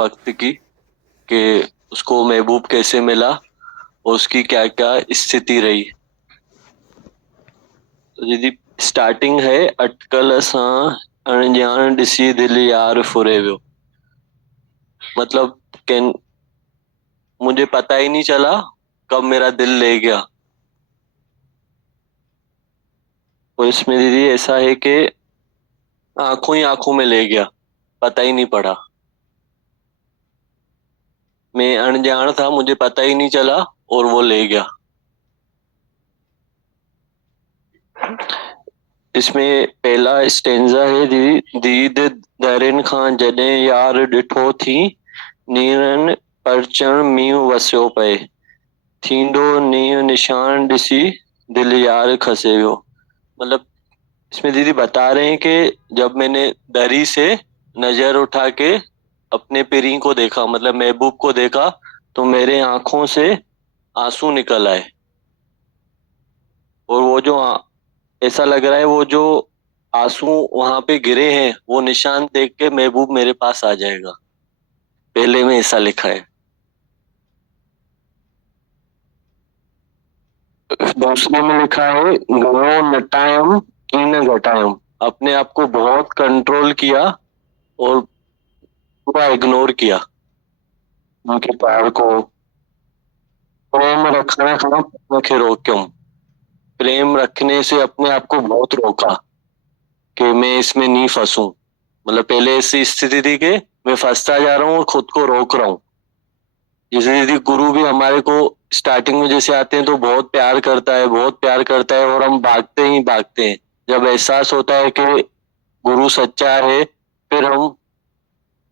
वक्त की, कि उसको महबूब कैसे मिला और उसकी क्या क्या स्थिति रही। तो दीदी स्टार्टिंग है, अटकल असां अणजान ॾिसी दिल यार फुरे वियो। मतलब कैन मुझे पता ही नहीं चला कब मेरा दिल ले गया। और इसमें दीदी ऐसा है कि आंखों ही आंखों में ले गया, पता ही नहीं पड़ा। मैं अनजान था, मुझे पता ही नहीं चला और वो ले गया। इसमें पहला स्टेंजा है दीदी, दीद दरिन खां जॾहिं यार ॾिठो थी, नीरन परचण मींहुं वसियो पए, थींदो नींहुं निशान ॾिसी दिल यार खसे वियो। मतलब इसमें दीदी बता रहे हैं कि जब मैंने दरी से नजर उठा के अपने पीरी को देखा, मतलब महबूब को देखा, तो मेरे आंखों से आंसू निकल आए। और वो जो ऐसा लग रहा है वो जो आंसू वहां पे गिरे हैं, वो निशान देख के महबूब मेरे पास आ जाएगा। पहले में ऐसा लिखा है। दूसरे में लिखा है, गयो नटायम की न घटायम। अपने आप को बहुत कंट्रोल किया और पूरा इग्नोर किया उनके प्यार को। प्रेम रखना खाना रखे रोक्यों। प्रेम रखने से अपने आप को बहुत रोका कि मैं इसमें नहीं फंसूं। मतलब पहले ऐसी स्थिति थी कि मैं फंसता जा रहा हूँ और खुद को रोक रहा हूँ। जैसे दीदी गुरु भी हमारे को स्टार्टिंग में जैसे आते हैं तो बहुत प्यार करता है, बहुत प्यार करता है, और हम भागते ही भागते हैं। जब एहसास होता है कि गुरु सच्चा है, फिर हम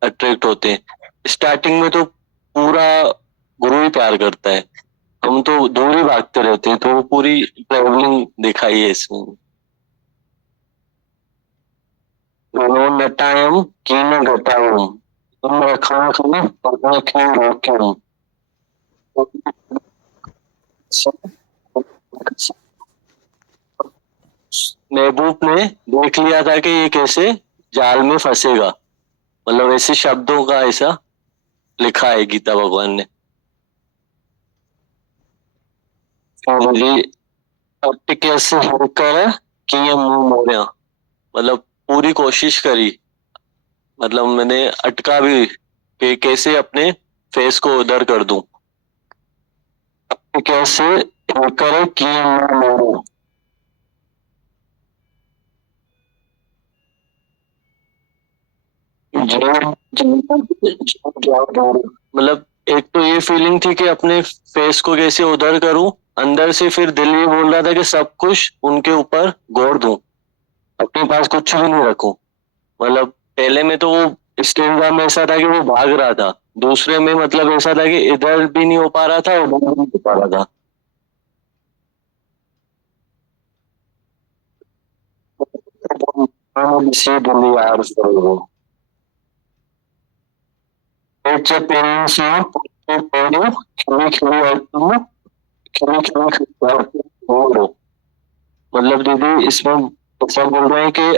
अट्रैक्ट होते हैं। स्टार्टिंग में तो पूरा गुरु ही प्यार करता है, हम तो दूर ही भागते रहते हैं। तो वो पूरी ट्रेवलिंग दिखाई है इसमें। नो नटायम की न घटायम, तुम रखा खाना पता क्यों रोक्यों। महबूब ने देख लिया था कि ये कैसे जाल में फंसेगा। मतलब ऐसे शब्दों का ऐसा लिखा है गीता भगवान ने। जी, अब कैसे होकर कि ये मुंह मोड़िया। मतलब पूरी कोशिश करी, मतलब मैंने अटका भी कि कैसे अपने फेस को उधर कर दूं। कैसे होकर कि ये मुंह मोड़ूं। मतलब एक तो ये फीलिंग थी कि अपने फेस को कैसे उधर करूं, अंदर से फिर दिल ये बोल रहा था कि सब कुछ उनके ऊपर गोड़ दूं, अपने पास कुछ भी नहीं रखूं। मतलब पहले में तो वो स्टेंजा में ऐसा था कि वो भाग रहा था, दूसरे में मतलब ऐसा था कि इधर भी नहीं हो पा रहा था, उधर भी नहीं हो पा रहा था। से बोली यार मतलब दीदी इसमें ऐसा बोल रहे हैं कि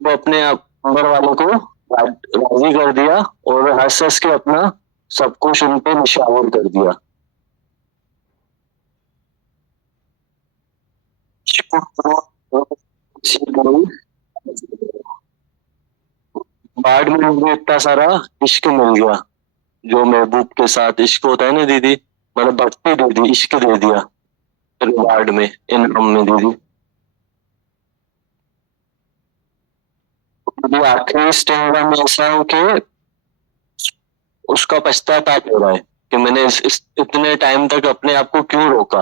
वो अपने आप अंदर वालों को राजी कर दिया और हंस हंस के अपना सब कुछ उन पे निछावर कर दिया। बाद में मुझे इतना सारा इश्क मिल गया, जो महबूब के साथ इश्क होता है ना दीदी, मतलब भक्ति दे दी, इश्क दे दिया रिवार्ड में, इनाम में दीदी। अभी आखिरी स्टेज में ऐसा है कि उसका पश्चाताप हो रहा है कि मैंने इतने टाइम तक अपने आप को क्यों रोका,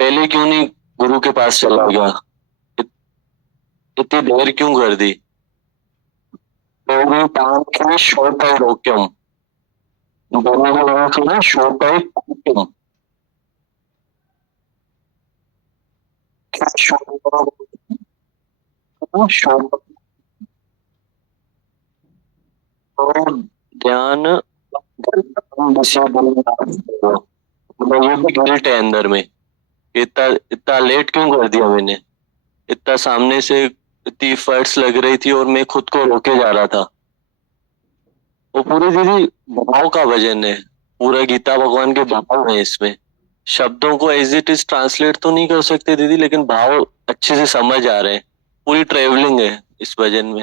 पहले क्यों नहीं गुरु के पास चला गया, इत, इतनी देर क्यों कर दी। मेरे काम के शो पर रोक्यों। दोनों लोगों के ना शो पर रोक्यों। क्या शो पर शो पर ध्यान मतलब ये भी गिल्ट है अंदर में, इतना इतना लेट क्यों कर दिया मैंने, इतना सामने से इतनी एफर्ट्स लग रही थी और मैं खुद को रोके जा रहा था। वो पूरी दीदी भाव का भजन है, पूरा गीता भगवान के भाव है इसमें। शब्दों को एज इट इज ट्रांसलेट तो नहीं कर सकते दीदी, लेकिन भाव अच्छे से समझ आ रहे हैं। पूरी ट्रेवलिंग है इस भजन में,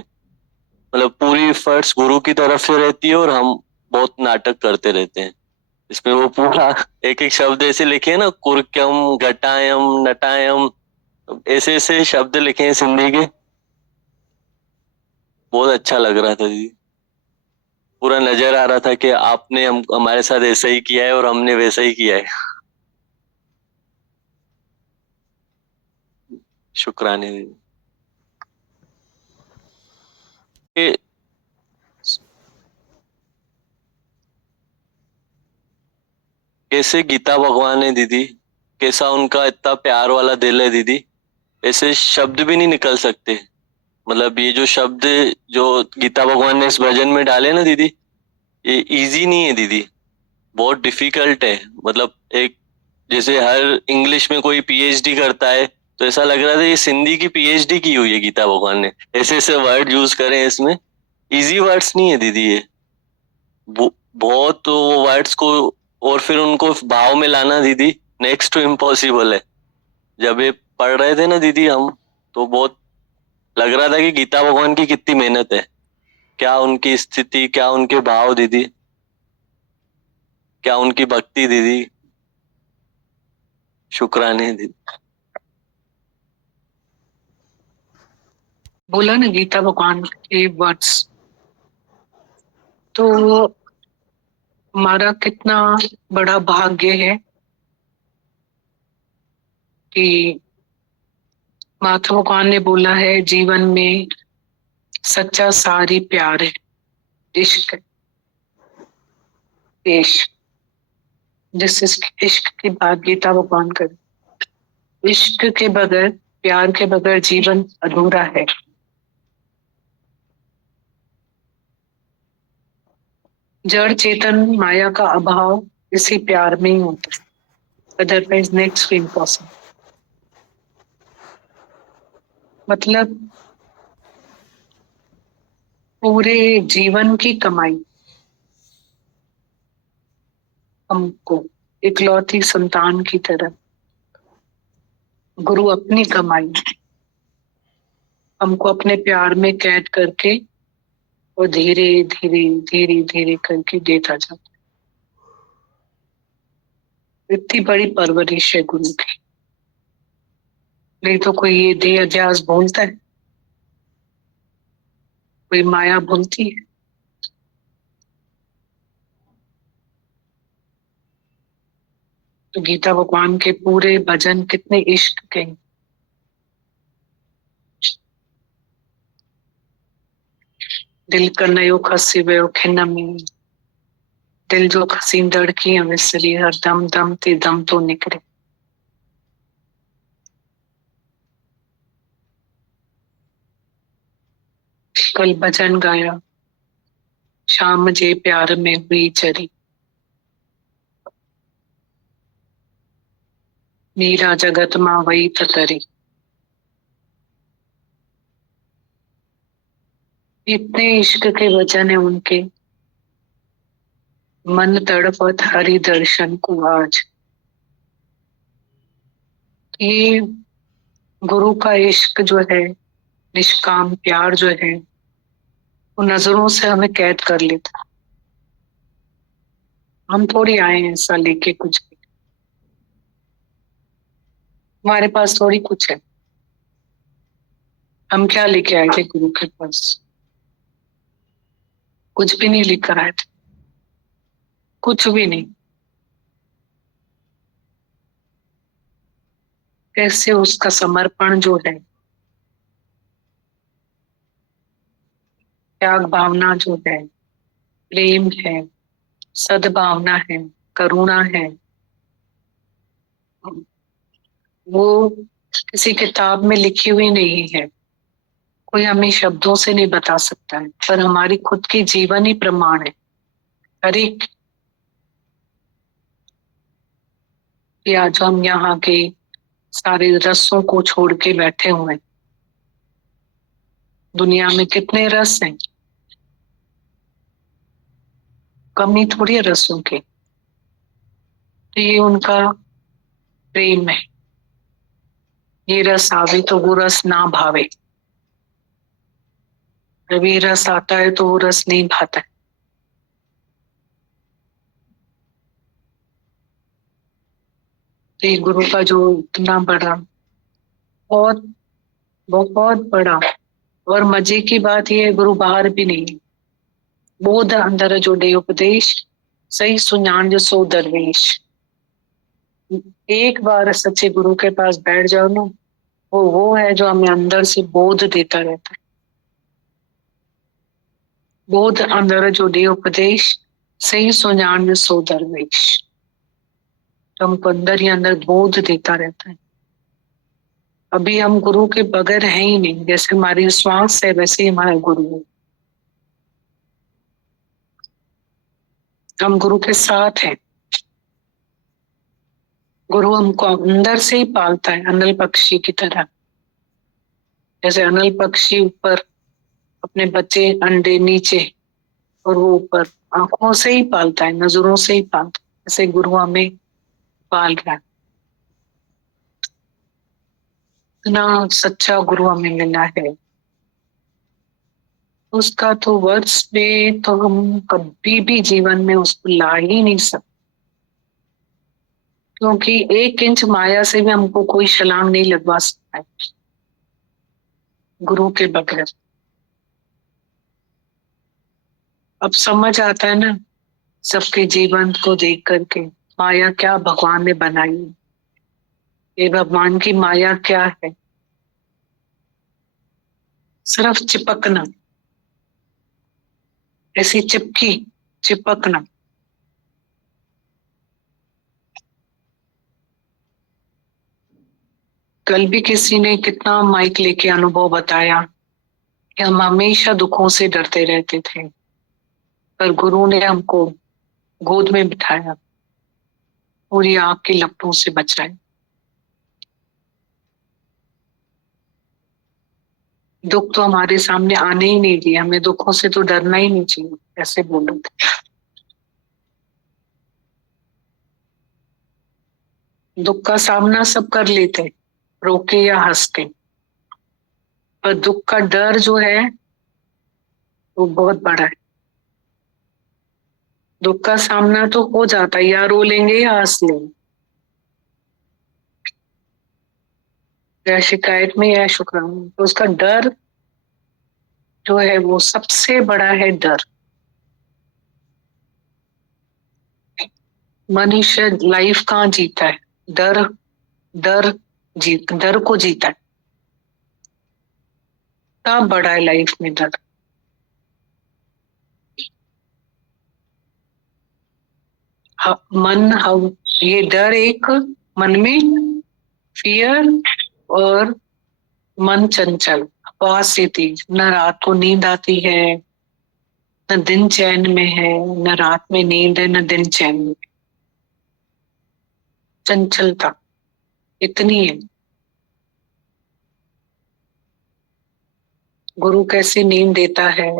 मतलब पूरी एफर्ट्स गुरु की तरफ से रहती है और हम बहुत नाटक करते रहते हैं इसमें। वो पूरा एक एक शब्द ऐसे लिखे हैं ना, कुर्क्यम घटायम नटायम, ऐसे ऐसे शब्द लिखे हैं सिंधी के। बहुत अच्छा लग रहा था दीदी, पूरा नजर आ रहा था कि आपने हम हमारे साथ ऐसा ही किया है और हमने वैसा ही किया है। शुक्राने दीदी। ये कैसे गीता भगवान है दीदी, कैसा उनका इतना प्यार वाला दिल है दीदी, ऐसे शब्द भी नहीं निकल सकते। मतलब ये जो शब्द जो गीता भगवान ने इस भजन में डाले ना दीदी, ये इजी नहीं है दीदी, बहुत डिफिकल्ट है। मतलब एक जैसे हर इंग्लिश में कोई पीएचडी करता है, तो ऐसा लग रहा था ये सिंधी की पीएचडी की हुई है गीता भगवान ने, ऐसे ऐसे वर्ड यूज करे इसमें। इजी वर्ड्स नहीं है दीदी ये, बहुत वो वर्ड्स को और फिर उनको भाव में लाना दीदी नेक्स्ट टू इम्पॉसिबल है। जब ये पढ़ रहे थे ना दीदी हम, तो बहुत लग रहा था कि गीता भगवान की कितनी मेहनत है, क्या उनकी स्थिति, क्या उनके भाव दीदी, क्या उनकी भक्ति दीदी। शुक्राने दीदी। बोला ना गीता भगवान के वर्ड्स, तो हमारा कितना बड़ा भाग्य है कि माता भगवान ने बोला है जीवन में सच्चा सारी प्यार है, इश्क है, इश्क। जिस इश्क की बात गीता भगवान कर, इश्क के बगैर, प्यार के बगैर जीवन अधूरा है। जड़ चेतन माया का अभाव इसी प्यार में ही होता है, अदरवाइज नेक्स्ट इम्पॉसिबल। मतलब पूरे जीवन की कमाई हमको इकलौती संतान की तरह गुरु अपनी कमाई हमको अपने प्यार में कैद करके और धीरे धीरे धीरे धीरे करके देता जाता है। इतनी बड़ी परवरिश है गुरु की, नहीं तो कोई ये देह अध्यास भूलता है, कोई माया भूलती है। तो गीता भगवान के पूरे भजन कितने इश्क के। दिल कनयो खसी वयो खिन में, दिल जो खसी दड़की विसरी, हर दम दम ते दम तो निकले। कल भजन गाया, शाम जे प्यार में हुई चरी, मीरा जगत मां वही तरी। इतने इश्क के वचन है उनके, मन तड़पत हरि दर्शन को आज। ये गुरु का इश्क जो है, निष्काम प्यार जो है, वो नजरों से हमें कैद कर लेता। हम थोड़ी आए हैं ऐसा लेके कुछ भी, हमारे पास थोड़ी कुछ है। हम क्या लेके आए थे गुरु के पास? कुछ भी नहीं लेकर आए थे, कुछ भी नहीं। कैसे उसका समर्पण जो है, त्याग भावना जो है, प्रेम है, सद्भावना है, करुणा है, वो किसी किताब में लिखी हुई नहीं है, कोई हमें शब्दों से नहीं बता सकता है, पर हमारी खुद की जीवन ही प्रमाण है। हर एक कि आज हम यहाँ के सारे रसों को छोड़ के बैठे हुए हैं। दुनिया में कितने रस हैं, कमी थोड़ी है रसों की। तो ये उनका प्रेम है। ये रस आवे तो वो रस ना भावे, जब ये रस आता है तो वो रस नहीं भाता है। तो ये गुरु का जो इतना बड़ा, बहुत बहुत बड़ा, और मजे की बात ये है गुरु बाहर भी नहीं है। बोध अंदर जो दे उपदेश, सही सुजान जो सो दरवेश। एक बार सच्चे गुरु के पास बैठ जाओ ना, वो है जो हमें अंदर से बोध देता रहता है। बोध अंदर जो दे उपदेश, सही सुजान सो दरवेश। तो हमको अंदर ही अंदर बोध देता रहता है। अभी हम गुरु के बगैर हैं ही नहीं। जैसे हमारी श्वास है वैसे ही हमारा गुरु है। हम गुरु के साथ हैं। गुरु हमको अंदर से ही पालता है, अनल पक्षी की तरह। जैसे अनल पक्षी ऊपर अपने बच्चे अंडे नीचे, और वो ऊपर आंखों से ही पालता है, नजरों से ही पालता है। ऐसे गुरु हमें पाल रहा है। इतना सच्चा गुरु हमें मिला है, उसका तो वर्ड्स में तो हम कभी भी जीवन में उसको ला ही नहीं सकते। क्योंकि 1 इंच माया से भी हमको कोई छलांग नहीं लगवा सकता है गुरु के बगैर। अब समझ आता है ना सबके जीवन को देख करके, माया क्या भगवान ने बनाई। ये भगवान की माया क्या है? सिर्फ चिपकना, ऐसी चिपकी चिपकना। कल भी किसी ने कितना माइक लेके अनुभव बताया कि हम हमेशा दुखों से डरते रहते थे, पर गुरु ने हमको गोद में बिठाया, पूरी आग की लपटों से बचाया। दुख तो हमारे सामने आने ही नहीं दिए। हमें दुखों से तो डरना ही नहीं चाहिए, ऐसे बोलो थे। दुख का सामना सब कर लेते, रोके या हंस के, पर दुख का डर जो है वो बहुत बड़ा है। दुख का सामना तो हो जाता है, या रो लेंगे या हंस लेंगे, या शिकायत में या शुक्राना में। तो उसका डर जो है वो सबसे बड़ा है डर। मनुष्य लाइफ कहाँ जीता है? डर, डर को जीता है। क्या बड़ा है लाइफ में डर। मन हम, ये डर एक मन में फियर, और मन चंचल, बहुत सी तेज, न रात को नींद आती है न दिन चैन में है, न रात में नींद है न दिन चैन में। चंचलता इतनी है। गुरु कैसी नींद देता है,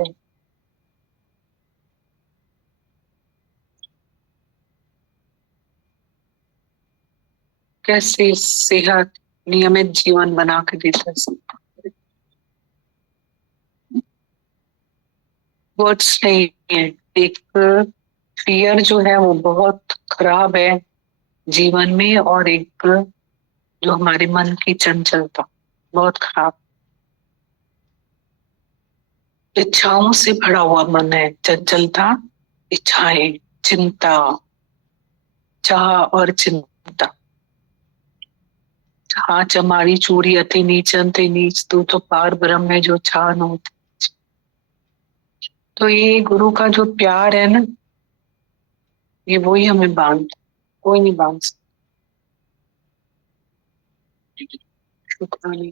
कैसे सेहत नियमित जीवन बना के देता है। वर्ड्स नहीं है। एक फियर जो है वो बहुत खराब है जीवन में, और एक जो हमारे मन की चंचलता बहुत खराब। इच्छाओं से भरा हुआ मन है चंचलता, इच्छाएं, चिंता, चाह और चिंता। हाँ चमारी चूड़ी अति नीच अंति नीच, तू तो पार ब्रह्म है जो छान होती। तो ये गुरु का जो प्यार है ना, ये वही हमें बांध, कोई नहीं बांध सकता। शुक्रानी।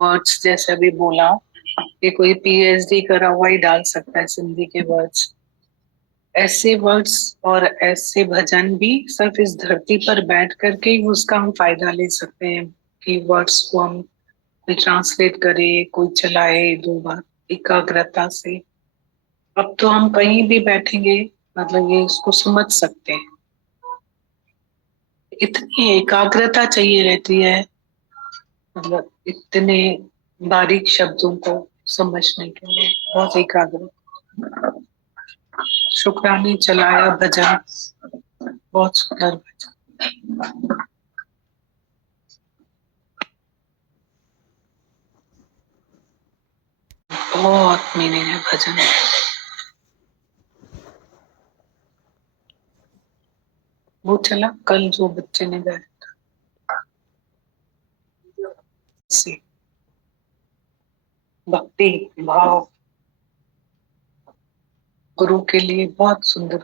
वर्ड्स जैसे अभी बोला कि कोई पीएचडी करा हुआ ही डाल सकता है सिंधी के वर्ड्स। ऐसे वर्ड्स और ऐसे भजन भी सिर्फ इस धरती पर बैठ करके ही उसका हम फायदा ले सकते हैं कि वर्ड्स को हम कोई ट्रांसलेट करे, कोई चलाए 2 बार एकाग्रता से। अब तो हम कहीं भी बैठेंगे मतलब ये इसको समझ सकते हैं। इतनी एकाग्रता चाहिए रहती है मतलब इतने बारीक शब्दों को समझने के लिए, बहुत एकाग्र। शुक्रानी चलाया भजन, बहुत सुंदर भजन। बहुत मीनिंग है भजन। वो चला कल जो बच्चे ने गाया से भक्ति भाव गुरु के लिए बहुत सुंदर।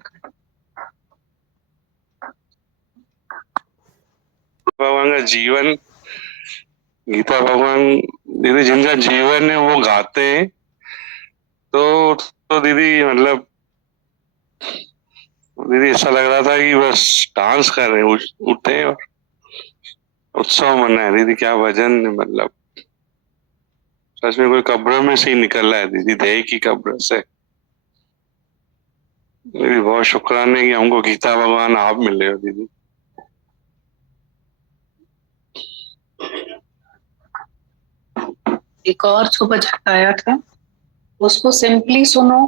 भगवान का जीवन, गीता भगवान दीदी जिनका जीवन है वो गाते हैं तो दीदी मतलब दीदी ऐसा लग रहा था कि बस डांस कर रहे हैं, उठते हैं और उत्सव मना है। दीदी क्या भजन है, मतलब सच में कोई कब्र में से ही निकल रहा है दीदी, देह की कब्र से। दीदी बहुत शुक्राने कि हमको गीता भगवान आप मिले हो दीदी। एक और जो भजन आया था उसको सिंपली सुनो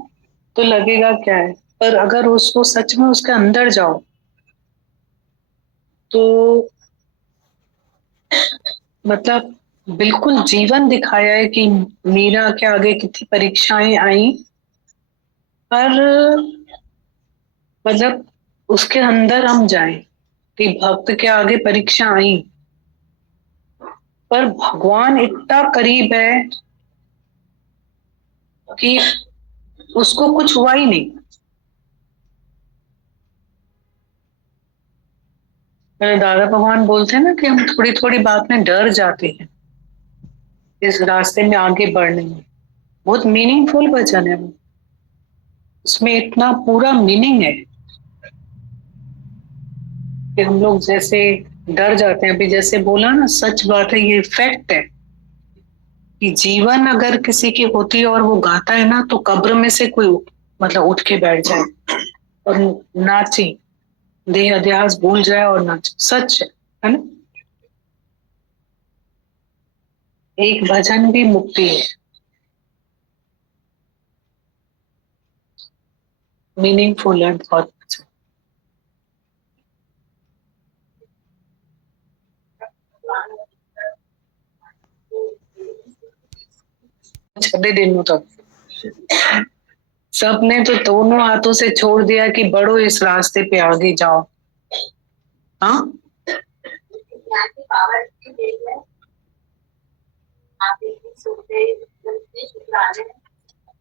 तो लगेगा क्या है, पर अगर उसको सच में उसके अंदर जाओ तो मतलब बिल्कुल जीवन दिखाया है कि मीरा के आगे कितनी परीक्षाएं आई, पर मतलब उसके अंदर हम जाएं कि भक्त के आगे परीक्षा आई पर भगवान इतना करीब है कि उसको कुछ हुआ ही नहीं। दादा भगवान बोलते हैं ना कि हम थोड़ी थोड़ी बात में डर जाते हैं इस रास्ते में आगे बढ़ने में। बहुत मीनिंगफुल वचन है वो, उसमें इतना पूरा मीनिंग है कि हम लोग जैसे डर जाते हैं। अभी जैसे बोला ना, सच बात है, ये फैक्ट है कि जीवन अगर किसी की होती है और वो गाता है ना तो कब्र में से कोई मतलब उठ के बैठ जाए और नाचे, देह अध्यास भूल जाए और नाचे। सच है ना। एक भजन भी मुक्ति है, मीनिंगफुल है बहुत। छठे दिन तक सबने तो दोनों हाथों से छोड़ दिया कि बढ़ो इस रास्ते पे आगे जाओ। हाँ,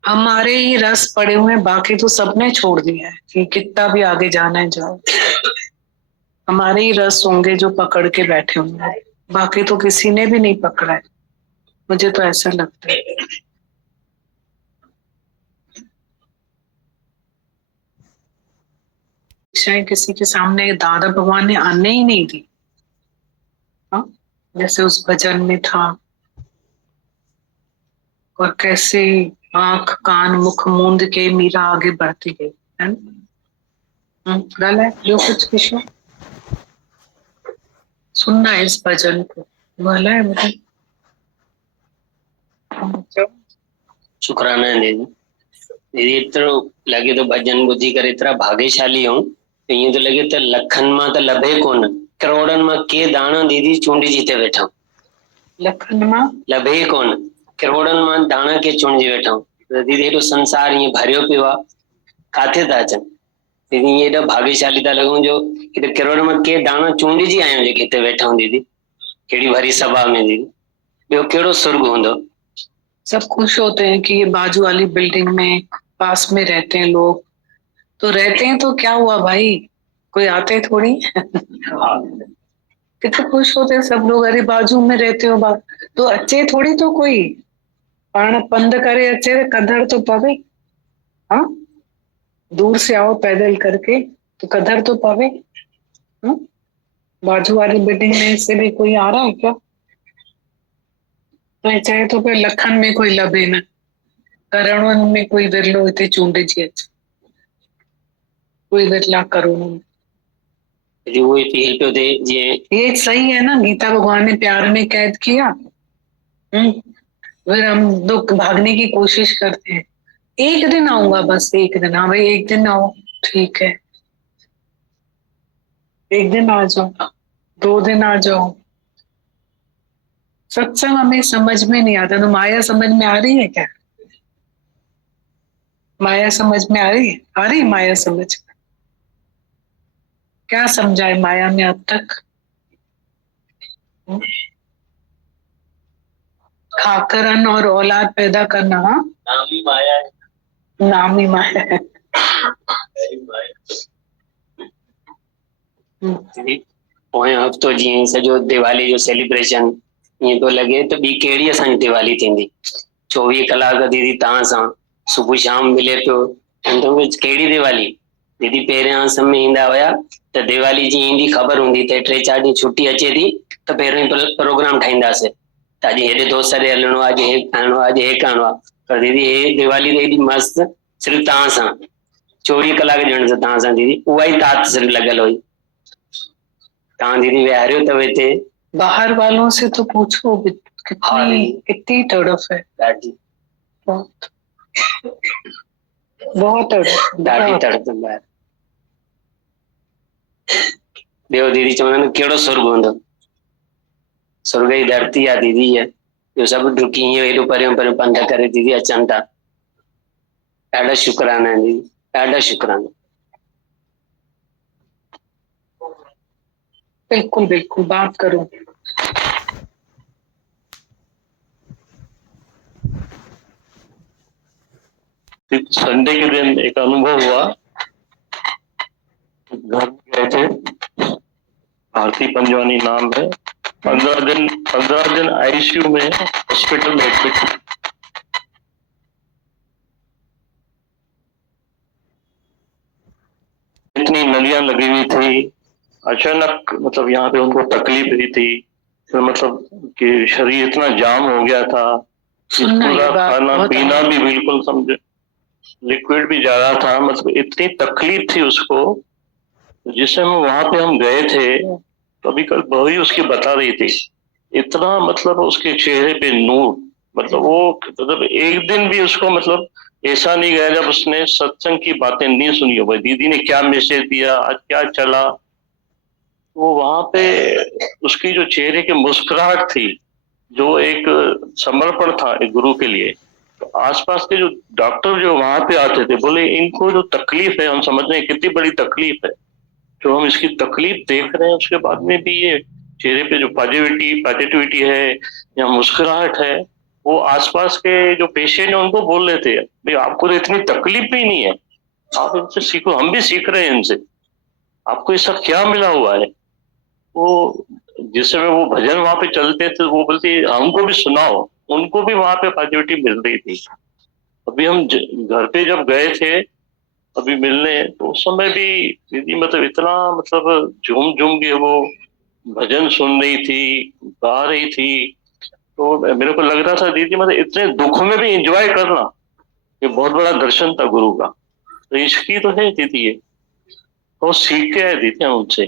हमारे ही रस पड़े हुए हैं, बाकी तो सबने छोड़ दिया है कि कितना भी आगे जाना है जाओ। हमारे ही रस होंगे जो पकड़ के बैठे होंगे, बाकी तो किसी ने भी नहीं पकड़ा है, मुझे तो ऐसा लगता है। शायद किसी के सामने दादा भगवान ने आने ही नहीं दी। हाँ, जैसे उस भजन में था, और कैसे आंख कान मुख मूंद के मीरा आगे बढ़ती गई, है ना? गल है जो कुछ किशोर सुनना है इस भजन को, भला है मुझे। शुक्राना है दीदी। दीदी एतिरो लगे तो भजन ॿुधी करे एतिरा भाग्यशाली हूं, तो ईअं तो लगे तो लखन मां तो लभे कोन, करोड़नि मां के दाणा दीदी चूंडिजी ते वेठा, लखन मां लभे कोन, करोड़नि मां दाणा के चूंडिजी वेठा। तो दीदी हेॾो संसार ईअं भरियो पियो आहे, काथे था अचनि दीदी? ईअं एॾा भाग्यशाली था लॻूं जो हिते करोड़ मां के दाणा चूंडिजी आया आहियूं जेके हिते वेठा आहियूं दीदी, कहिड़ी भरी सभा में दीदी। ॿियो कहिड़ो सुर्ग हूंदो? सब खुश होते हैं कि ये बाजू वाली बिल्डिंग में पास में रहते हैं लोग, तो रहते हैं तो क्या हुआ भाई, कोई आते थोड़ी कितने खुश होते हैं सब लोग, अरे बाजू में रहते हो तो अचे थोड़ी, तो कोई पाण पंध करे अचे कदर तो पवे। हाँ, दूर से आओ पैदल करके तो कदर तो पवे। हाँ? बाजू वाली बिल्डिंग में से भी कोई आ रहा है क्या? तो चाहे तो फिर लखन में कोई लभे न, करोड़नि में कोई विरलो हिते चूंडिजी अचे, कोई विरला करोड़ों में। उहो ई फील पियो थिए जीअं ये सही है ना, गीता भगवान ने प्यार में कैद किया, फिर हम दुख भागने की कोशिश करते हैं, एक दिन आऊंगा बस, एक दिन। हाँ भाई एक दिन आओ, ठीक है, एक दिन आ जाओ, 2 दिन आ जाओ। सत्संग हमें समझ में नहीं आता, तो माया समझ में आ रही है क्या? माया समझ में आ रही है? आ रही माया समझ में? क्या समझा है माया ने अब तक? खाकर अन्न और औलाद पैदा करना, हाँ नाम ही माया है। नाम ही माया है। पोएं हफ़्तो जीअं सॼो दिवाली जो सेलिब्रेशन ईअं थो लॻे त ॿी कहिड़ी असांजी दिवाली थींदी। 24 कलाक दीदी तव्हां सां सुबुह शाम मिले पियो, कहिड़ी दिवाली दीदी? पहिरियां समय ईंदा हुया त दिवाली जी ईंदी ख़बर हूंदी त 3-4 ॾींहं छुटी अचे थी त पहिरियों ई प्रोग्राम ठाहींदासीं त अॼु हेॾे दोस्त ॾे हलणो आहे, अॼु हे खाइणो आहे, अॼु हे करिणो आहे। पर दीदी हे दिवाली त एॾी मस्त, सिर्फ़ु तव्हां सां 24 कलाक ॼण तव्हां सां दीदी, उहा ई तात सिर्फ़ु लॻल हुई। तव्हां दीदी विहारियो अथव हिते, बाहर वालों से तो पूछो कितनी तड़फ है, बहुत बहुत तड़फ, ॾाढी तड़प ॿाहिरि। ॿियो दीदी चवंदा आहिनि कहिड़ो सुर्ग हूंदो? सुर्ग जी धरती आहे दीदी इहा, ॿियो सभु डुकी ईअं हेॾो परियों परियों पंध करे दीदी अचनि था। ॾाढा शुक्राना आहिनि दीदी, ॾाढा शुक्राना। बिल्कुल बिल्कुल बात करो। संडे के दिन एक अनुभव हुआ, घर गए थे, भारती पंजवानी नाम है, 15 दिन आईसीयू में हॉस्पिटल में एडमिट। इतनी नलियां लगी हुई थी, अचानक मतलब यहाँ पे उनको तकलीफ हुई थी, तो मतलब कि शरीर इतना जाम हो गया था, पूरा खाना पीना भी बिल्कुल समझे, लिक्विड भी जा रहा था, मतलब इतनी तकलीफ थी उसको। जिस समय वहां पे हम गए थे तो अभी कल बहू उसकी बता रही थी, इतना मतलब उसके चेहरे पे नूर, मतलब वो मतलब एक दिन भी उसको मतलब ऐसा नहीं गया जब उसने सत्संग की बातें नहीं सुनी हो, भाई दीदी ने क्या मैसेज दिया, आज क्या चला। वो वहां पे उसकी जो चेहरे की मुस्कुराहट थी, जो एक समर्पण था एक गुरु के लिए। तो आसपास के जो डॉक्टर जो वहां पे आते थे बोले इनको जो तकलीफ है, हम समझ रहे हैं कितनी बड़ी तकलीफ है, जो हम इसकी तकलीफ देख रहे हैं उसके बाद में भी ये चेहरे पे जो पॉजिटिविटी है या मुस्कुराहट है, वो आसपास के जो पेशेंट है उनको बोल रहे थे भाई आपको तो इतनी तकलीफ भी नहीं है, आप इनसे सीखो, हम भी सीख रहे हैं इनसे। आपको ऐसा क्या मिला हुआ है? वो जिस समय वो भजन वहां पे चलते थे वो बोलती हमको भी सुनाओ, उनको भी वहां पे पॉजिटिविटी मिल रही थी। अभी हम घर पे जब गए थे अभी मिलने, तो उस समय भी दीदी मतलब इतना मतलब झूम झूम के वो भजन सुन रही थी, गा रही थी। तो मेरे को लग रहा था दीदी मतलब इतने दुख में भी एंजॉय करना, ये बहुत बड़ा दर्शन था गुरु का। तो इसकी तो है दीदी ये, तो सीख के है दीदी हम उनसे।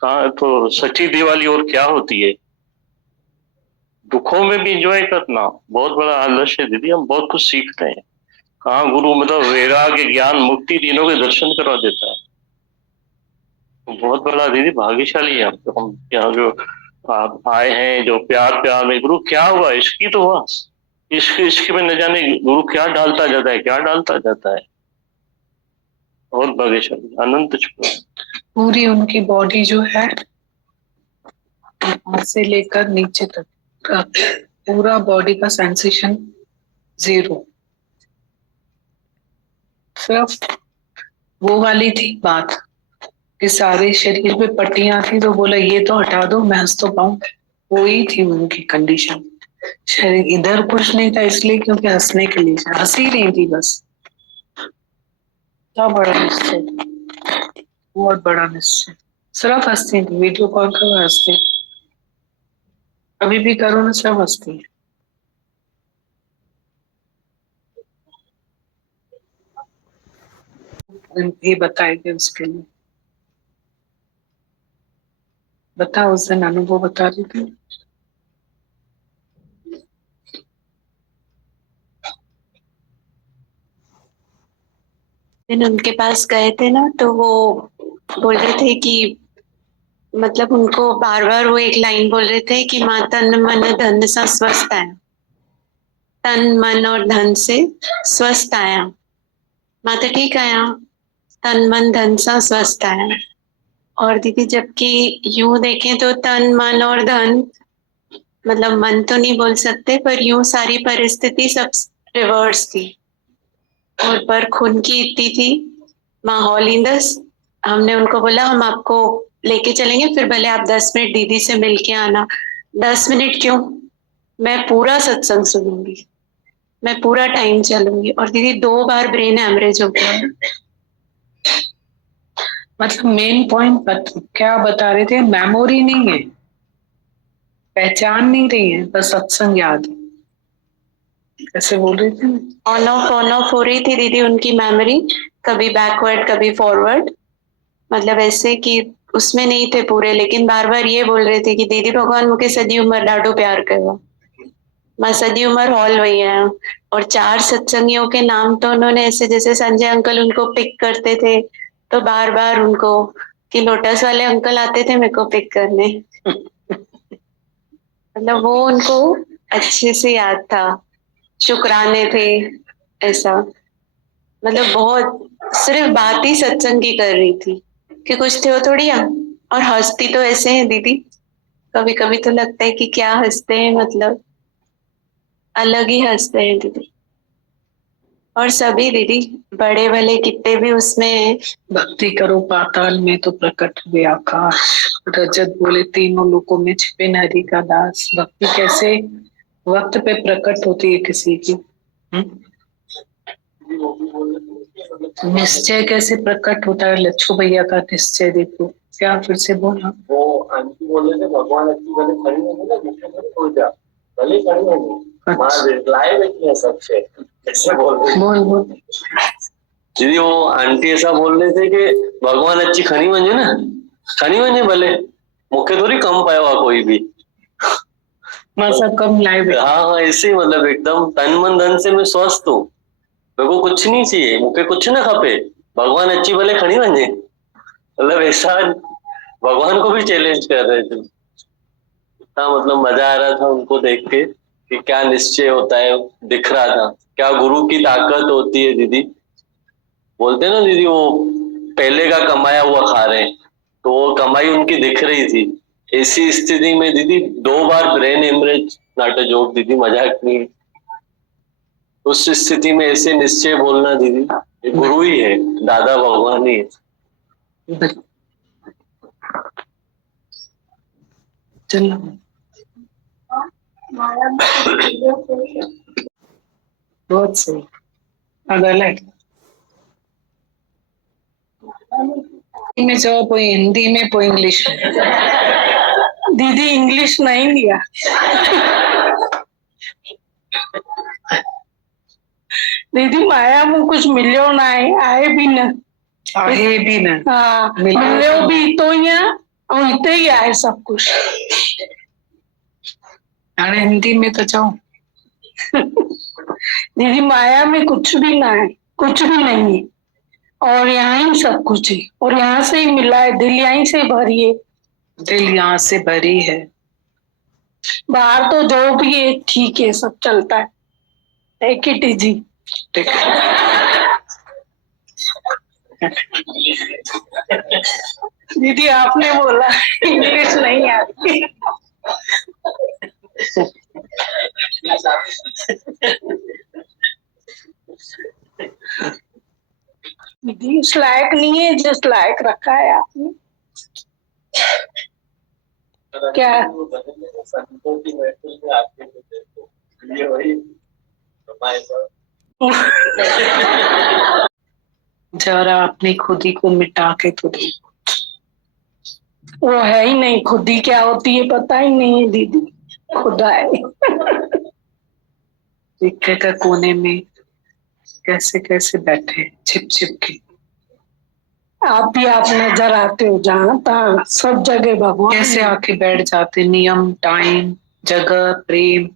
कहा तो सच्ची दिवाली और क्या होती है, दुखों में भी एंजॉय करना बहुत बड़ा आदर्श है दीदी, हम बहुत कुछ सीखते हैं। कहाँ गुरु मतलब वैराग्य ज्ञान मुक्ति तीनों के दर्शन करवा देता है। तो बहुत बड़ा दीदी भाग्यशाली है हम यहाँ जो आप आए हैं, जो प्यार प्यार में गुरु क्या हुआ, इसकी तो हुआ इश्क में न जाने गुरु क्या डालता जाता है, क्या डालता जाता है। बहुत भाग्यशाली, अनंत छुपा। पूरी उनकी बॉडी जो है हाथ से लेकर नीचे तक का पूरा बॉडी का सेंसेशन 0। सिर्फ वो वाली थी बात कि सारे शरीर पे पट्टियां थी, तो बोला ये तो हटा दो मैं हंस तो पाऊं। वो ही थी उनकी कंडीशन। शरीर इधर कुछ नहीं था इसलिए क्योंकि हंसने के लिए हंस ही रही थी बस। क्या बड़ा निश्चय, बहुत बड़ा निश्चय। सिर्फ हंसती थी, वीडियो कॉल कर हंसती, अभी भी करो ना सब हंसती है। ये बताएंगे उसके लिए, बता उस दिन अनुभव बता रही थी। दिन उनके पास गए थे ना, तो वो बोल रहे थे कि मतलब उनको बार बार वो एक लाइन बोल रहे थे कि माँ तन मन धन सा स्वस्थ आया, तन मन और धन से स्वस्थ आया। माँ तो ठीक आया, तन मन धन सा स्वस्थ आया। और दीदी जबकि यूं देखें तो तन मन और धन मतलब मन तो नहीं बोल सकते, पर यूं सारी परिस्थिति सब रिवर्स थी। और पर खून की इतनी थी, माहौल ही 10। हमने उनको बोला हम आपको लेके चलेंगे, फिर भले आप 10 मिनट दीदी से मिल के आना। 10 मिनट क्यों, मैं पूरा सत्संग सुनूंगी, मैं पूरा टाइम चलूंगी। और दीदी 2 बार ब्रेन हैमरेज हो गया। मतलब मेन पॉइंट क्या बता रहे थे, मेमोरी नहीं है, पहचान नहीं रही है, बस सत्संग याद है। ऐसे बोल रही थी, ऑन ऑफ हो रही थी दीदी उनकी मेमोरी, कभी बैकवर्ड कभी फॉरवर्ड, मतलब ऐसे कि उसमें नहीं थे पूरे, लेकिन बार बार ये बोल रहे थे कि दीदी भगवान मुझे सदी उम्र डाडो प्यार करो, मैं सदी उम्र हॉल वही है। और 4 सत्संगियों के नाम तो उन्होंने ऐसे, जैसे संजय अंकल उनको पिक करते थे तो बार बार उनको, कि लोटस वाले अंकल आते थे मेरे को पिक करने मतलब वो उनको अच्छे से याद था, शुक्राने थे ऐसा। मतलब बहुत सिर्फ बात ही सत्संग की कर रही थी कि कुछ थे वो थोड़ी हम। और हंसती तो ऐसे है दीदी, कभी कभी तो लगता है कि क्या हंसते हैं, मतलब अलग ही हंसते हैं दीदी। और सभी दीदी बड़े भले कितने भी उसमें भक्ति करो पाताल में तो प्रकट हुए आकाश, रजत बोले तीनों लोकों में छिपे हरि का दास। भक्ति कैसे वक्त पे प्रकट होती है किसी की, निश्चय कैसे प्रकट होता है। लच्छू भैया का निश्चय देखो, क्या फिर से बोला, वो आंटी बोल रहे थे भगवान अच्छी भले खड़ी होंगी ना, मुझे भले हो जा, भले खड़ी होंगी, माँ रिप्लाई बैठी है सबसे, ऐसे बोल रहे, बोल दीदी वो आंटी ऐसा बोल रहे थे कि भगवान अच्छी खड़ी वञे ना, खड़ी वञे भले, मुखे थोड़ी कम पायो आहे कोई भी। सब कम लाइव। हाँ ऐसे ही मतलब एकदम तन मन धन से मैं स्वस्थ हूँ, मेरे को कुछ नहीं चाहिए, मुखे कुछ ना खपे, भगवान अच्छी भले खड़ी वञे। मतलब ऐसा भगवान को भी चैलेंज कर रहे थे। इतना मतलब मजा आ रहा था उनको देख के कि क्या निश्चय होता है, दिख रहा था क्या गुरु की ताकत होती है दीदी। बोलते ना दीदी वो पहले का कमाया हुआ खा रहे हैं, तो वो कमाई उनकी दिख रही थी। ऐसी स्थिति में दीदी 2 बार ब्रेन हेमरेज, नाटक जोक दीदी, मजाक नहीं। उस स्थिति में ऐसे निश्चय बोलना दीदी, गुरु ही है, दादा भगवान ही है। इधर चलो। बहुत सही। अगला में जाओ, कोई हिंदी में कोई इंग्लिश में। दीदी इंग्लिश नहीं लिया। दीदी माया में कुछ मिलो ना आए भी न आहे भी न। हाँ मिलो भी तो यहाँ और इतने ही आए सब कुछ। अरे हिंदी में तो जाओ। दीदी माया में कुछ भी ना है, कुछ भी नहीं है और यहाँ ही सब कुछ है और यहाँ से ही मिला है। दिल यहीं से भरी है, दिल यहाँ से भरी है। बाहर तो जो भी है ठीक है, सब चलता है। Take it easy. दीदी आपने बोला इंग्लिश नहीं आती। दीदी उस लायक नहीं है जिस लायक रखा है आपने। क्या जरा अपनी खुदी को मिटा के तो देखो। वो है ही नहीं, खुदी क्या होती है पता ही नहीं है दीदी, खुदा है। सिक्के का कोने में कैसे कैसे बैठे छिप छिप के। आप भी आप नजर आते हो जहाँ तहाँ, सब जगह भगवान कैसे आके बैठ जाते। नियम, टाइम, जगह, प्रेम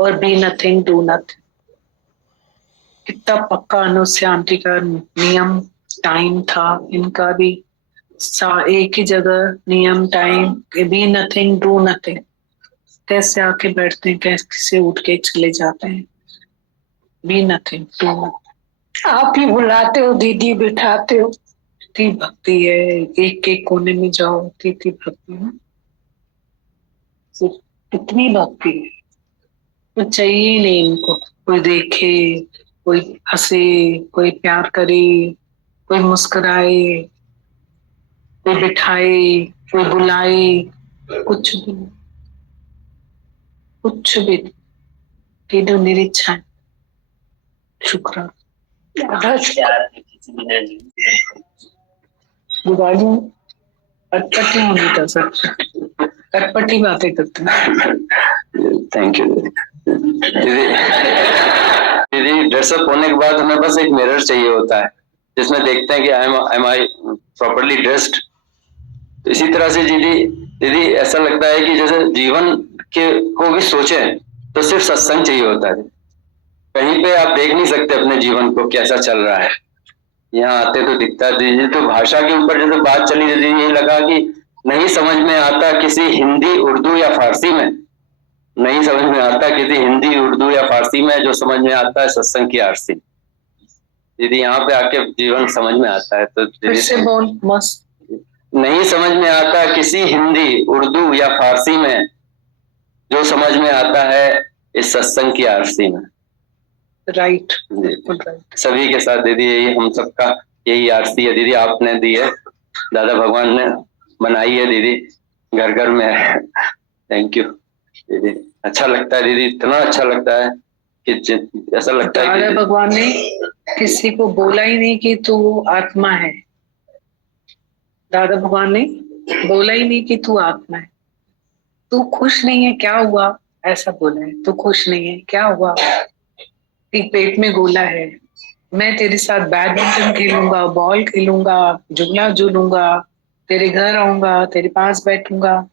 और बी नथिंग डू नथिंग। कितना पक्का अनुष्या आंटी का नियम टाइम था, इनका भी एक ही जगह नियम time, be nothing do nothing. कैसे आके बैठते हैं, कैसे उठ के चले जाते हैं। Be nothing do nothing. आप ही बुलाते हो दीदी, बिठाते हो। इतनी भक्ति है, एक एक कोने में जाओ, इतनी भक्ति है, इतनी भक्ति है। तो चाहिए ही नहीं इनको कोई देखे, कोई हंसे, कोई प्यार करे, कोई मुस्कुराए, कोई बिठाए, कोई बुलाए, कुछ भी नहीं, कुछ भी नहीं। निरीक्षा है। शुक्र बुराई अटपटी होगी तो सब अटपटी बातें करते हैं। थैंक यू दीदी। दीदी ड्रेसअप होने के बाद हमें बस एक मिरर चाहिए होता है जिसमें देखते हैं कि एम आई प्रॉपरली ड्रेस्ड। तो इसी तरह से दीदी ऐसा लगता है कि जैसे जीवन के को भी सोचें तो सिर्फ सत्संग चाहिए होता है। कहीं पे आप देख नहीं सकते अपने जीवन को कैसा चल रहा है, यहाँ आते तो दिखता है। दीदी तो भाषा के ऊपर जैसे बात चली दीदी, ये लगा कि नहीं समझ में आता किसी हिंदी उर्दू या फारसी में, नहीं समझ में आता किसी हिंदी उर्दू या फारसी में, जो समझ में आता है सत्संग की आरती। दीदी यहाँ पे आके जीवन समझ में आता है। तो फिर से बोल मस्त। नहीं समझ में आता किसी हिंदी उर्दू या फारसी में, जो समझ में आता है इस सत्संग की आरती में। राइट, सभी के साथ दीदी यही हम सबका यही आरती है दीदी, आपने दी है, दादा भगवान ने बनाई है दीदी, घर घर में है। थैंक यू दीदी। अच्छा लगता है दीदी, इतना अच्छा लगता है कि ऐसा लगता है दादा भगवान ने किसी को बोला ही नहीं कि तू आत्मा है। दादा भगवान ने बोला ही नहीं कि तू आत्मा है। तू खुश नहीं है, क्या हुआ, ऐसा बोला है। तू खुश नहीं है, क्या हुआ, पेट में गोला है, मैं तेरे साथ बैडमिंटन खेलूंगा, बॉल खेलूंगा, झूला झूलूंगा, तेरे घर आऊंगा, तेरे पास बैठूंगा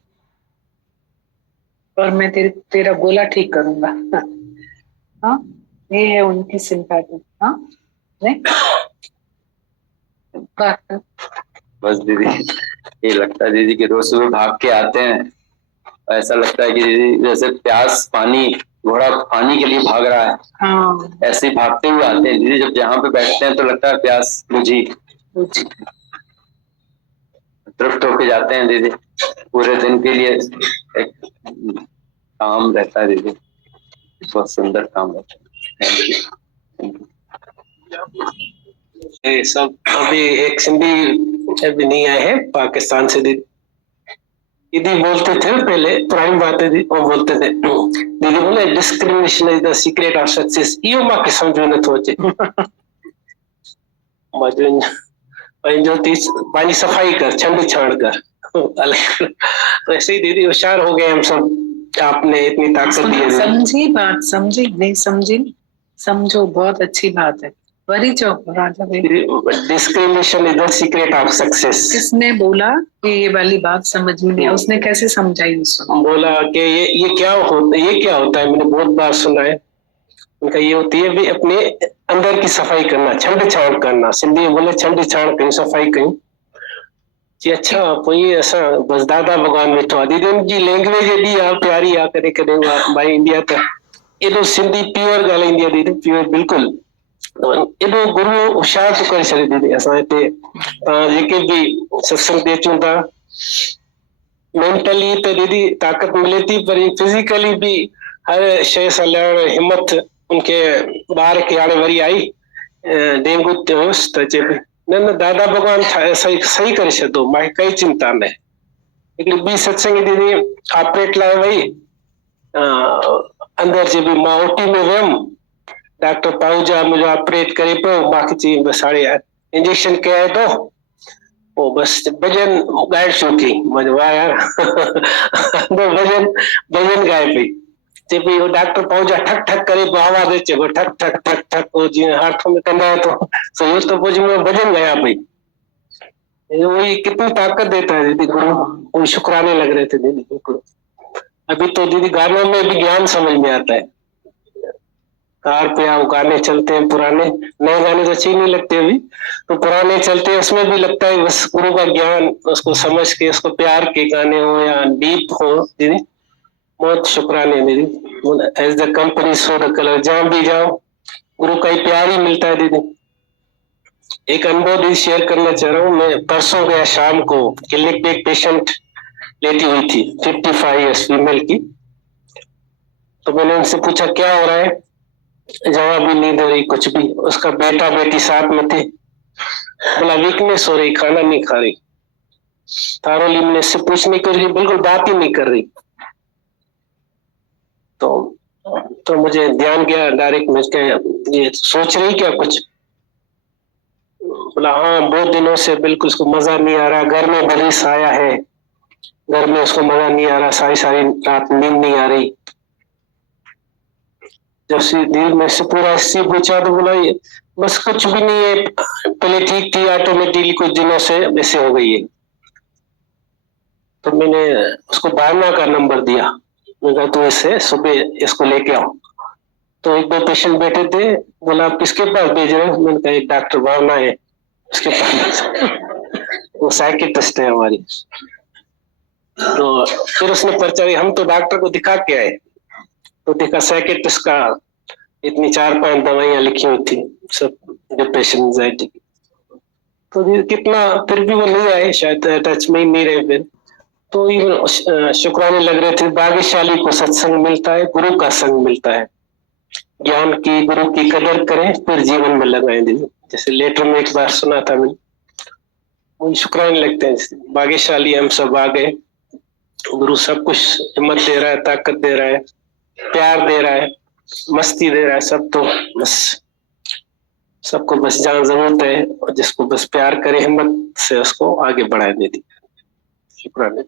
और मैं तेरा गोला ठीक करूंगा। हाँ, ये है उनकी सिंपैथी। हाँ नहीं बस दीदी ये लगता है दीदी कि रोज सुबह भाग के आते हैं, ऐसा लगता है कि दीदी जैसे प्यास पानी, घोड़ा पानी के लिए भाग रहा है। हाँ, ऐसे भागते हुए आते हैं दीदी। जब जहाँ पे बैठते हैं तो लगता है प्यास बुझी, तृप्त होके जाते हैं दीदी। पूरे दिन के लिए एक काम रहता है दीदी, बहुत सुंदर काम रहता है। सब अभी एक सिंधी अभी नहीं आए हैं पाकिस्तान से। दीदी बोलते थे ना पहले, पुरानी बात है, वो बोलते थे, दीदी बोले discrimination is the secret of success. यो मां के समझो न थोचे मजन जो तीस पानी सफाई कर, छंड छाड़ कर अलग। वैसे ही दीदी होशियार हो गए हम सब, आपने इतनी ताकत दी है। समझी बात, समझी नहीं समझी, समझो, बहुत अच्छी बात है। वरी चो राजा भाई, discrimination is the secret of success. किसने बोला कि ये वाली बात समझ में नहीं? उसने कैसे समझाई उसको? बोला कि ये क्या होता है, ये क्या होता है, मैंने बहुत बार सुना है। उनका ये होती है भी अपने अंदर की सफाई करना, छंड छाड़ करना। सिंधी में बोले छंड छाड़ कहीं, सफाई कहीं जी। अच्छा कोई ऐसा बस दादा भगवान वेठो आहे। दीदी जी लैंग्वेज एॾी आहे प्यारी आहे, कॾहिं कॾहिं भाई इंडिया त एॾो सिंधी प्योर ॻाल्हाईंदी आहे दीदी, प्योर बिल्कुलु। एॾो गुरु होशियार थो करे छॾे दीदी। असां हिते तव्हां जेके बि सत्संग ते अचूं था, मेंटली त दीदी ताक़त मिले थी, पर फिजिकली भी हर शइ सां लड़ण हिमत। उनखे ॿार खे हाणे वरी आई डेंगू थियो हुयुसि त चए पई न न दादा भगवान सही करे छॾंदो, मूंखे काई चिंता न आहे। हिकिड़ी ॿी सत्संगी दीदी ऑपरेट लाइ वई, अंदरि जे बि मां ओटी में वियमि, डॉक्टर पाहूजा मुंहिंजो ऑपरेट करे पियो, मूंखे चई बसि हाणे इंजेक्शन कयाए थो, पोइ बसि भॼन ॻाइण शुरू कई। मां वाह यार भॼन ॻाए पई। चए पई वो डॉक्टर पाहूजा ठक ठक करे पोइ आवाज़ अचे पियो, ठक ठक ठक ठक, वो जीअं हाथ में कंदा है तो सही तो पोइ मैं भॼन ॻाया पई। वही कितनी ताकत देता है दीदी गुरु, वो शुक्राने लग रहे थे दीदी बिल्कुल। अभी तो दीदी गानों में भी ज्ञान समझ में आता है। कार पे आओ गाने चलते हैं पुराने, नए गाने तो अच्छे नहीं लगते अभी, तो पुराने चलते हैं, उसमें भी लगता है बस गुरु का ज्ञान, उसको समझ के, उसको प्यार के गाने हो या डीप हो दीदी, बहुत शुक्राने दीदी। As the company so the colour, जहाँ भी जाओ गुरु का ही प्यार ही मिलता है दीदी। एक अनुभव भी शेयर करना चाह रहा हूँ। मैं परसों गया शाम को, क्लिनिक पे एक पेशेंट लेटी हुई थी 55 ईयर्स फीमेल की, तो मैंने उनसे पूछा क्या हो रहा है, जवाब भी नहीं दे रही कुछ भी। उसका बेटा बेटी साथ में थे, बोला वीकनेस हो रही, खाना नहीं खा रही। थारोली मैंने से पूछने की कोशिश, बिल्कुल बात ही नहीं कर रही। तो मुझे ध्यान गया डायरेक्ट, मैं ये सोच रही क्या कुछ? बोला हाँ, बहुत दिनों से बिल्कुल उसको मजा नहीं आ रहा, घर में बड़ी साया है, घर में उसको मजा नहीं आ रहा, सारी सारी रात नींद नहीं आ रही। जब से दिल में से पूरा हिस्से पूछा तो बोला ये बस कुछ भी नहीं है, पहले ठीक थी, ऑटोमेटिकली कुछ दिनों से वैसे हो गई है। तो मैंने उसको भावना का नंबर दिया, मैंने कहा तो ऐसे सुबह इसको लेके आओ। तो एक दो पेशेंट बैठे थे, बोला आप किसके पास भेज रहे हो? मैंने कहा एक डॉक्टर भावना है उसके पास वो साइकियाट्रिस्ट है हमारी। तो फिर उसने पर्चा दिया, हम तो डॉक्टर को दिखा के आए, तो देखा साइकियाट्रिस्ट का इतनी 4-5 दवाइयां लिखी हुई थी, सब डिप्रेशन एंजाइटी की। तो कितना फिर भी वो नहीं आए, शायद टच में ही नहीं रहे फिर। तो ये शुक्राने लग रहे थे, भाग्यशाली को सत्संग मिलता है, गुरु का संग मिलता है। ज्ञान की, गुरु की कदर करें, फिर जीवन में लगाएं दीदी। जैसे लेटर में एक बार सुना था मैंने, मुझे शुक्राने लगते हैं, भाग्यशाली हम सब आ गए। गुरु सब कुछ हिम्मत दे रहा है, ताकत दे रहा है, प्यार दे रहा है, मस्ती दे रहा है, सब तो बस सबको बस जहाँ जरूरत है, और जिसको बस प्यार करे हिम्मत से उसको आगे बढ़ाए दीदी। शुक्राने।